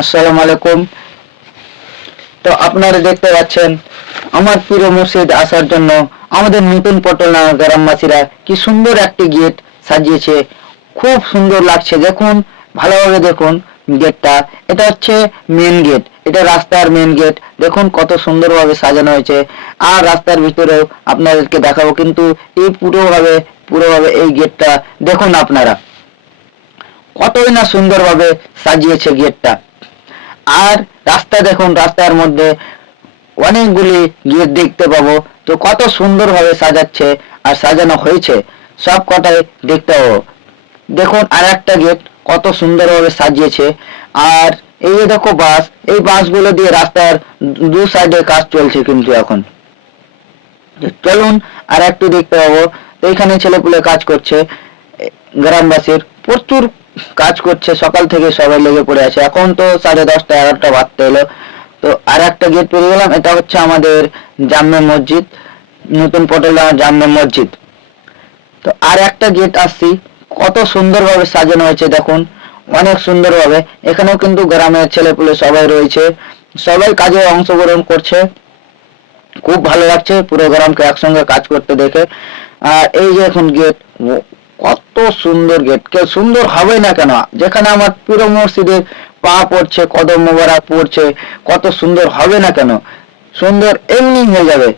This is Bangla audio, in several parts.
আসসালামু আলাইকুম। তো আপনারা দেখতে পাচ্ছেন আমার প্রিয় মসজিদ আসার জন্য আমাদের নতুন পটলনা গ্রামবাসীরা কি সুন্দর একটি গেট সাজিয়েছে। খুব সুন্দর লাগছে, দেখুন ভালোভাবে দেখুন গেটটা। এটা হচ্ছে মেন গেট, এটা রাস্তার মেন গেট। দেখুন কত সুন্দরভাবে সাজানো হয়েছে। আর রাস্তার ভিতরেও আপনাদেরকে দেখাবো, কিন্তু এই পুরোভাবে এই গেটটা দেখুন আপনারা কতই না সুন্দরভাবে সাজিয়েছে গেটটা। আর রাস্তা দেখুন, রাস্তার মধ্যে অনেকগুলি গেট দেখতে পাবো। তো কত সুন্দরভাবে সাজাচ্ছে আর সাজানো হয়েছে, সব কটাই দেখতে পাবো। দেখুন আর একটা গেট কত সুন্দরভাবে সাজিয়েছে। আর এই যে দেখো বাস, এই বাসগুলো দিয়ে রাস্তার দু সাইডে কাজ চলছে কিন্তু এখন। চলুন আর একটু দেখতে পাবো। তো এখানে ছেলেপুলে কাজ করছে, গ্রামবাসীর প্রচুর কাজ করছে, সকাল থেকে সবাই লেগে পড়ে আছে। এখন তো 10:30 11টা বাজতে এলো। তো আর একটা গেট পেরিয়ে গেলাম, এটা হচ্ছে আমাদের জামে মসজিদ, নতুন পটলডাঙ্গা জামে মসজিদ। তো আর একটা গেট আসছি, কত সুন্দরভাবে সাজানো হয়েছে দেখুন, অনেক সুন্দরভাবে। এখানেও কিন্তু গ্রামের ছেলেপুলে সবাই রয়েছে, সবাই কাজে অংশগ্রহণ করছে। খুব ভালো লাগছে পুরো গ্রামকে একসঙ্গে কাজ করতে দেখে। আর এই যে এখন গেট, কত সুন্দর গেট, কেউ সুন্দর হবে না কেন? যেখানে আমার পুরো মসজিদের পা পড়ছে, কদম মোবারক পড়ছে, কত সুন্দর হবে না কেন? সুন্দর এমনি হয়ে যাবে।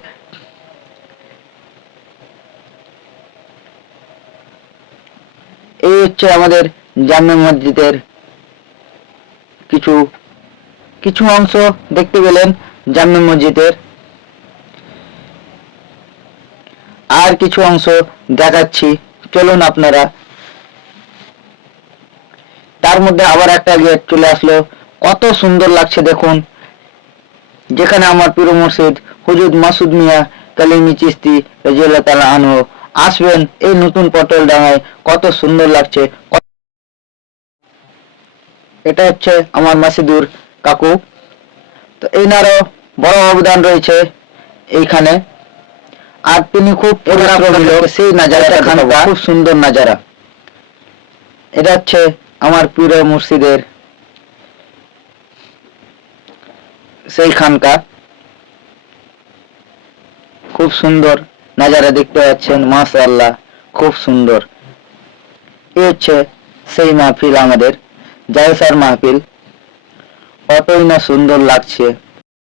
এই হচ্ছে আমাদের জামে মসজিদের কিছু কিছু অংশ দেখতে পেলেন জামে মসজিদের। আর কিছু অংশ দেখাচ্ছি, চলুন আপনারা। তার মধ্যে আবার একটা গেট চলে আসলো, কত সুন্দর লাগছে দেখুন। যেখানে আমার প্রিয় মুর্শিদ হুজুর মাসুদ মিয়া কালিমি চিস্তি রাদিয়াল্লাহু তাআলা আনহু আসবেন এই নতুন পটলডাঙ্গায়, কত সুন্দর লাগছে। এটা হচ্ছে আমার মাসিদুর কাকু। তো এনারও বড় অবদান রয়েছে এইখানে। আর তিনি খুব পরিশ্রমী লোক। সেই নাজারাটা খানকা, খুব সুন্দর নাজারা। এটা হচ্ছে আমার প্রিয় মুর্শিদের সেই খানকা, খুব সুন্দর নাজারা দেখতে পাচ্ছেন, মাশাআল্লাহ খুব সুন্দর। এই হচ্ছে সেই মাহফিল, আমাদের জালসার মাহফিল, কতই না সুন্দর লাগছে।